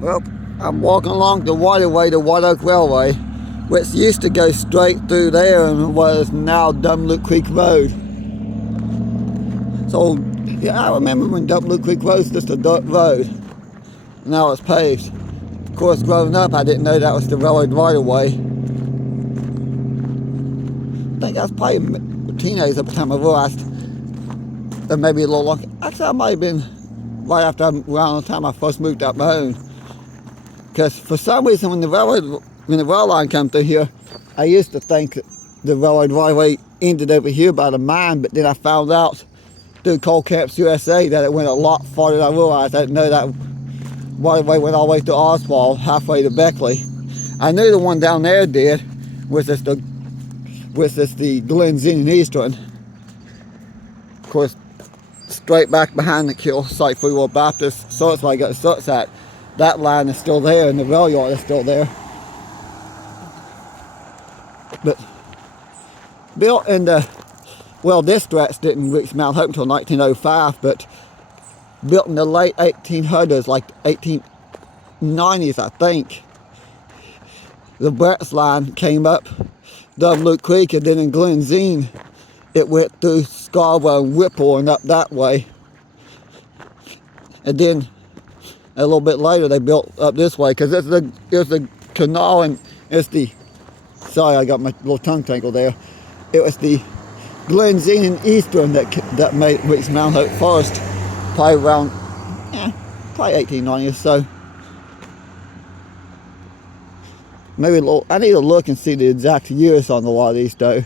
Well, I'm walking along the waterway to White Oak Railway, which used to go straight through there and what is now Dumbluke Creek Road. So, yeah, I remember when Dumbluke Creek Road was just a dirt road. Now it's paved. Of course, growing up, I didn't know that was the railroad right away. I think I was probably a teenager at the time I realized, or maybe a little longer. Actually, I might have been right after around the time I first moved out my own. Because for some reason, when the rail line come through here, I used to think that the railroad right away ended over here by the mine, but then I found out through Coal Camps USA that it went a lot farther than I realized. I didn't know that right away went all the way to Oswald, halfway to Beckley. I knew the one down there did, was just the Glen Zinc and Eastern. Of course, straight back behind the kill site Free Will Baptist, so that's why I got the sucks at. That line is still there and the rail yard is still there. But built in the, well, this stretch didn't reach Mount Hope until 1905, but built in the late 1800s, like 1890s, I think. The Bretts line came up Dumbluke Creek, and then in Glen Zinc, it went through Scarborough and Whipple and up that way. And then a little bit later, they built up this way, because it's the canal, and it's the, sorry, I got my little tongue tangled there. It was the Glen Zinc and Eastern that made reach Mount Hope first, probably around, probably 1890 or so. Maybe a little, I need to look and see the exact years on a lot of these though.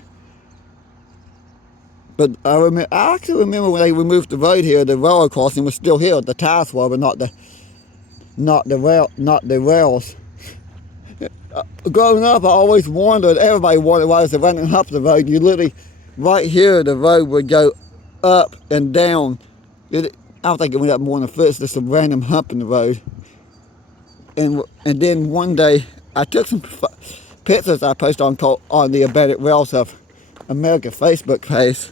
But I actually remember when they removed the road here, the railroad crossing was still here, the ties were, but not the rails. Growing up, I always wondered, everybody wondered why there's a random hump of the road. You literally, right here, the road would go up and down. I don't think it went up more than a foot, it's just a random hump in the road. And then one day, I took some pictures I posted on the Abandoned Rails of America Facebook page,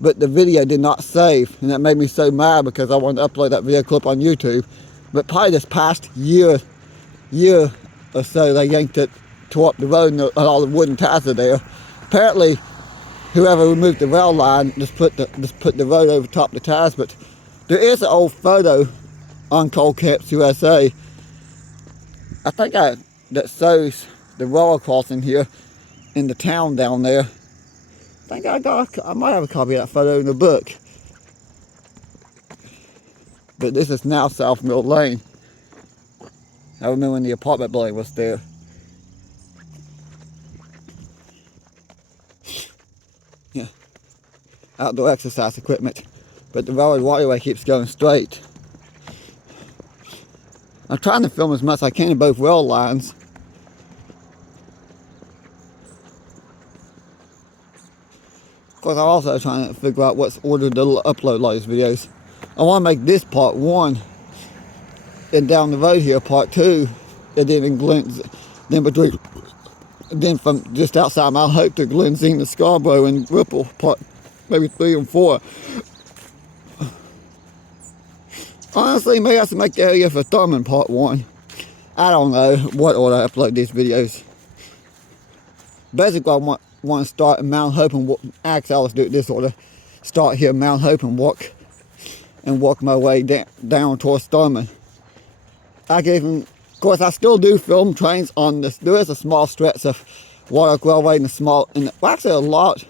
but the video did not save, and that made me so mad because I wanted to upload that video clip on YouTube. But probably this past year or so, they yanked it, tore up the road, and all the wooden ties are there. Apparently, whoever removed the rail line just put the road over top of the ties. But there is an old photo on Coal Camps USA, I think that shows the railroad crossing here in the town down there. I think I might have a copy of that photo in the book. But this is now South Mill Lane. I remember when the apartment building was there. Yeah, outdoor exercise equipment. But the railroad waterway keeps going straight. I'm trying to film as much as I can of both rail lines. Of course, I'm also trying to figure out what's order to upload a lot of these videos. I want to make this part 1, and down the road here part 2, and then in then from just outside Mount Hope to Glen Zinc to Scarborough and Whipple part maybe 3 and 4. Honestly, maybe I have to make the area for Thurman part 1. I don't know what order I upload these videos. Basically, I want to start in Mount Hope and walk. Actually, let's do it this order. Start here in Mount Hope and walk my way down towards Thurman. Of course, I still do film trains on this. There is a small stretch of White Oak Railway, actually a lot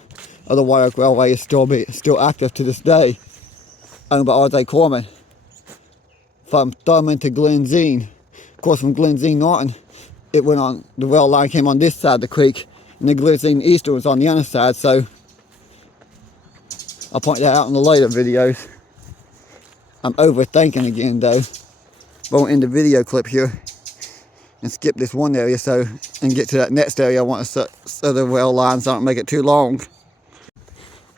of the White Oak Railway is still active to this day, owned by R.J. Corman. From Thurman to Glen Zinc. Of course, from Glen Zinc Norton, it went on, the rail line came on this side of the creek, and the Glen Zinc Eastern was on the other side, so I'll point that out in the later videos. I'm overthinking again though. But I'll end the video clip here and skip this one area and get to that next area. I want to set the rail lines so I don't make it too long.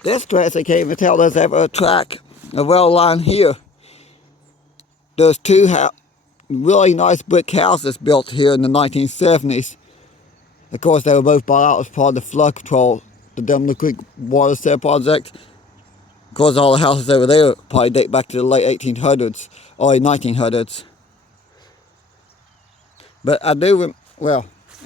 This stretch, I can't even tell there's ever a rail line here. There's 2 really nice brick houses built here in the 1970s. Of course, they were both bought out as part of the flood control, the Dumbluke Creek Water Set Project. Of course, all the houses over there probably date back to the late 1800s, early 1900s. But I do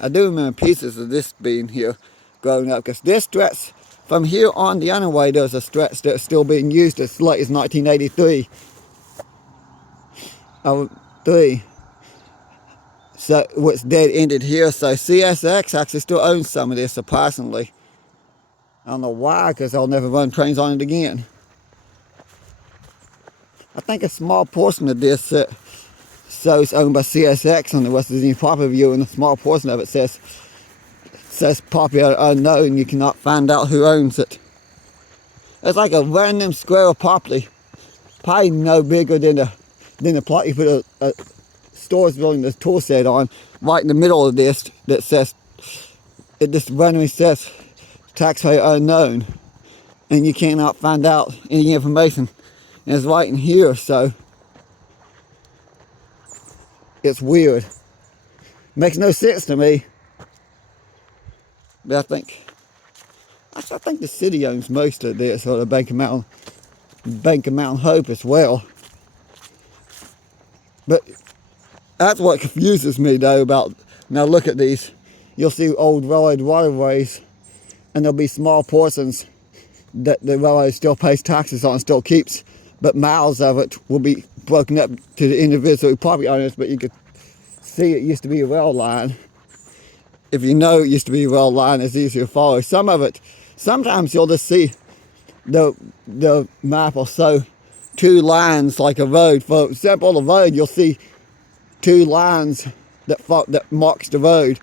remember pieces of this being here growing up, because this stretch from here on the other way, there's a stretch that's still being used as late as 1983. So what's dead ended here. So CSX actually still owns some of this, surprisingly. I don't know why, because they'll never run trains on it again. I think a small portion of this so it's owned by CSX on the West Virginia property view, and a small portion of it says property unknown. You cannot find out who owns it. It's like a random square of property, probably no bigger than the plot you put a stores building the tool shed on, right in the middle of this, that says, it just randomly says taxpayer unknown, and you cannot find out any information. And it's right in here, so it's weird. Makes no sense to me. But I think the city owns most of this, or the Bank of Mountain Hope as well. But that's what confuses me though about, now look at these. You'll see old railroad waterways, and there'll be small portions that the railroad still pays taxes on, still keeps, but miles of it will be broken up to the individual property owners. But you could see it used to be a rail line. If you know it used to be a rail line, it's easier to follow. Some of it, sometimes you'll just see the map will show two lines like a road. For example, the road, you'll see two lines that marks the road.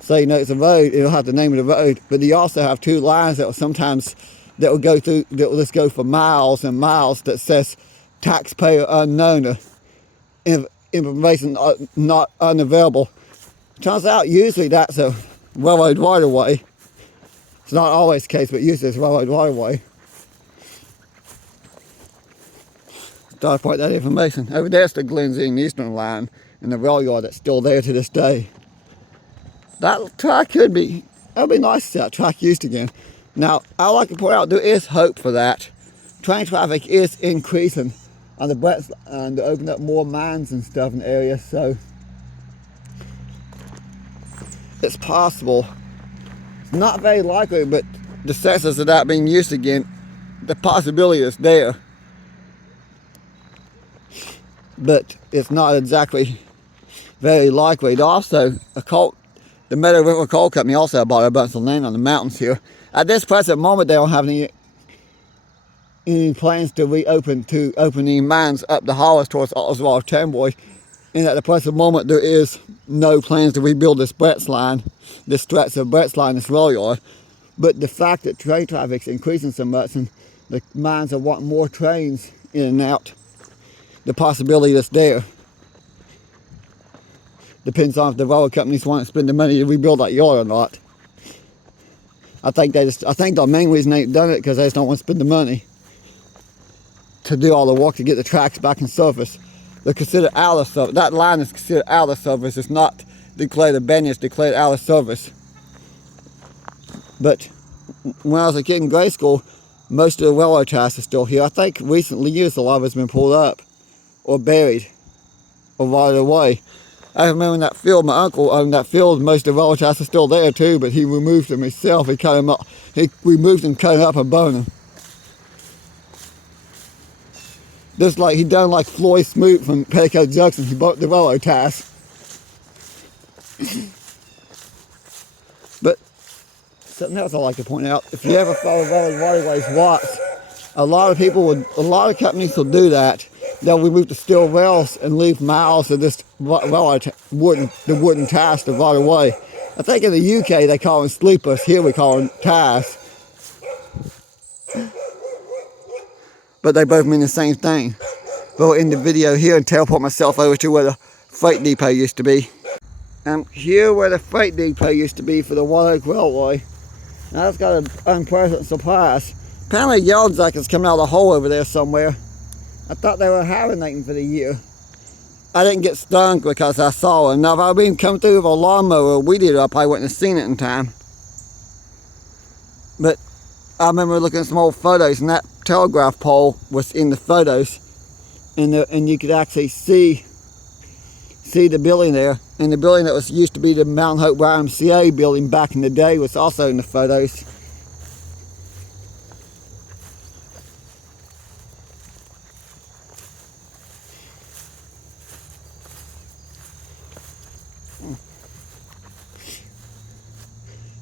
So you know it's a road, it'll have the name of the road. But you also have two lines that will sometimes, that will just go for miles and miles, that says taxpayer unknown, information not unavailable. Turns out usually that's a railroad right-of-way. It's not always the case, but usually it's a railroad right-of-way. Thought I'd point that information. Over there's the Glenns East Eastern line, and the rail yard that's still there to this day. That track that'd be nice to see that track used again. Now, I like to point out, there is hope for that. Train traffic is increasing on the Brett's, and to open up more mines and stuff in the area, so it's possible. It's not very likely, but the chances of that being used again, the possibility is there. But it's not exactly very likely. Also, the Meadow River Coal Company also bought a bunch of land on the mountains here. At this present moment, they don't have any plans to open any mines up the hollows towards Oswald Tamboy. And at the present moment, there is no plans to rebuild this Brett's line, this stretch of Brett's line, this rail yard. But the fact that train traffic's increasing so much, and the mines are wanting more trains in and out, the possibility that's there. Depends on if the railroad companies want to spend the money to rebuild that yard or not. I think the main reason they ain't done it because they just don't want to spend the money to do all the work to get the tracks back in service. They're considered out of service. That line is considered out of service. It's not declared abandoned, it's declared out of service. But when I was a kid in grade school, most of the railroad ties are still here. I think recently years a lot of it's been pulled up or buried or rotted away. I remember in that field, my uncle owned that field, most of the railroad ties are still there too, but he removed them himself. He cut them up, he removed them, cut them up and burned them. Just like he done like Floyd Smoot from Petticoat Junction, he bought the railroad ties. But something else I like to point out, if you ever follow railroad waterways, watch. A lot of companies will do that. They'll remove the steel rails and leave miles of this wooden ties to rot away. I think in the UK they call them sleepers. Here we call them ties. But they both mean the same thing. We'll end the video here and teleport myself over to where the freight depot used to be. I'm here where the freight depot used to be for the White Oak Railway. Now that's got an unpleasant surprise. Apparently yellow jackets coming out of the hole over there somewhere. I thought they were hibernating for the year. I didn't get stung because I saw them. Now if I'd been coming through with a lawnmower or weed eater, I probably wouldn't have seen it in time. But I remember looking at some old photos, and that telegraph pole was in the photos, and you could actually see the building there, And the building that was used to be the Mount Hope YMCA building back in the day was also in the photos.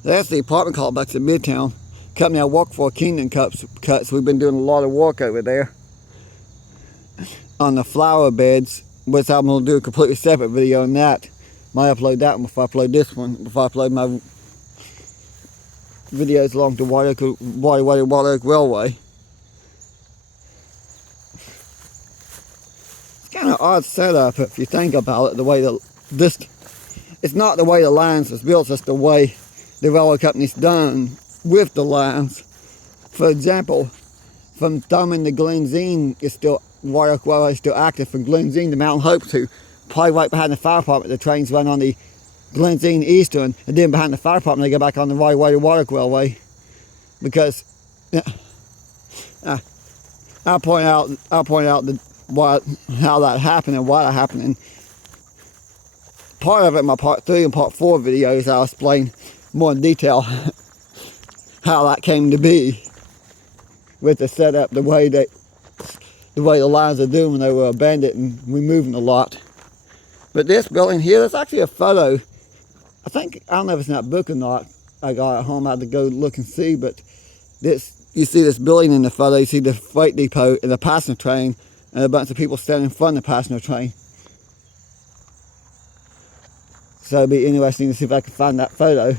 That's the apartment complex in Midtown. Company I work for, Kingdom Cuts. We've been doing a lot of work over there on the flower beds, which I'm going to do a completely separate video on that. Might upload that one before I upload this one, before I upload my videos along the White Oak Railway. It's kind of odd setup if you think about it, the way that this, it's not the way the lines was built, it's just the way the railroad company's done with the lines. For example, from Thurman to Glenzine, is still, White Oak Railway is still active. From Glenzine to Mount Hope to probably right behind the fire department, the trains run on the Glenzine Eastern, and then behind the fire department they go back on the White Oak Railway. Because I'll point out how that happened and why that happened. And part of it in my part 3 and part 4 videos, I'll explain more in detail how that came to be with the setup, the way the lines are doing when they were abandoned and removing a lot. But this building here, that's actually a photo. I don't know if it's in that book or not. I got it at home, I had to go look and see, but this, you see this building in the photo, you see the freight depot and the passenger train, and a bunch of people standing in front of the passenger train. So it'd be interesting to see if I can find that photo.